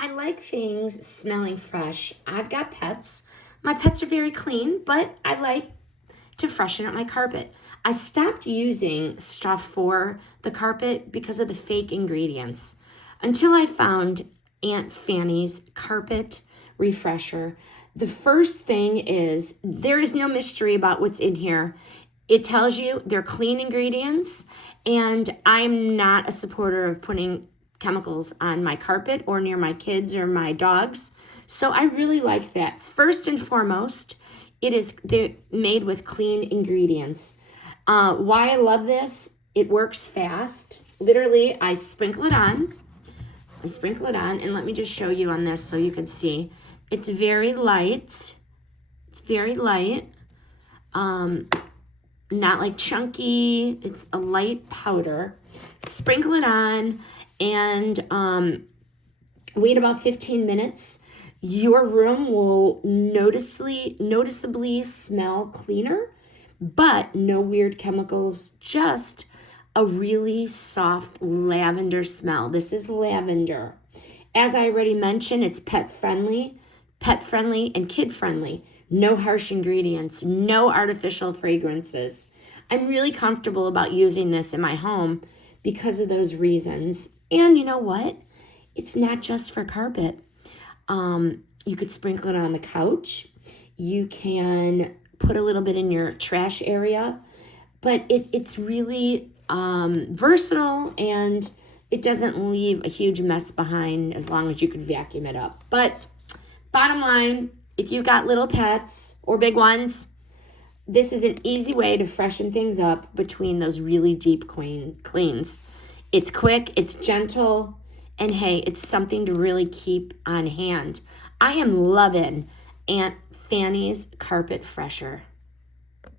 I like things smelling fresh. I've got pets. My pets are very clean, but I like to freshen up my carpet. I stopped using stuff for the carpet because of the fake ingredients until I found Aunt Fannie's carpet refresher. The first thing is there is no mystery about what's in here. It tells you they're clean ingredients, and I'm not a supporter of putting chemicals on my carpet or near my kids or my dogs. So I really like that. First and foremost, they're made with clean ingredients. Why I love this, it works fast. Literally, I sprinkle it on, and let me just show you on this so you can see. It's very light. It's very light. Not like chunky. It's a light powder. Sprinkle it on and wait about 15 minutes. Your room will noticeably smell cleaner, but no weird chemicals, just a really soft lavender smell. This is lavender. As I already mentioned, it's pet friendly and kid friendly. No harsh ingredients, no artificial fragrances. I'm really comfortable about using this in my home because of those reasons. And you know what? It's not just for carpet. You could sprinkle it on the couch. You can put a little bit in your trash area, but it's really versatile, and it doesn't leave a huge mess behind as long as you can vacuum it up. But bottom line, if you've got little pets or big ones, this is an easy way to freshen things up between those really deep cleans. It's quick, it's gentle, and hey, it's something to really keep on hand. I am loving Aunt Fannie's Carpet Fresher.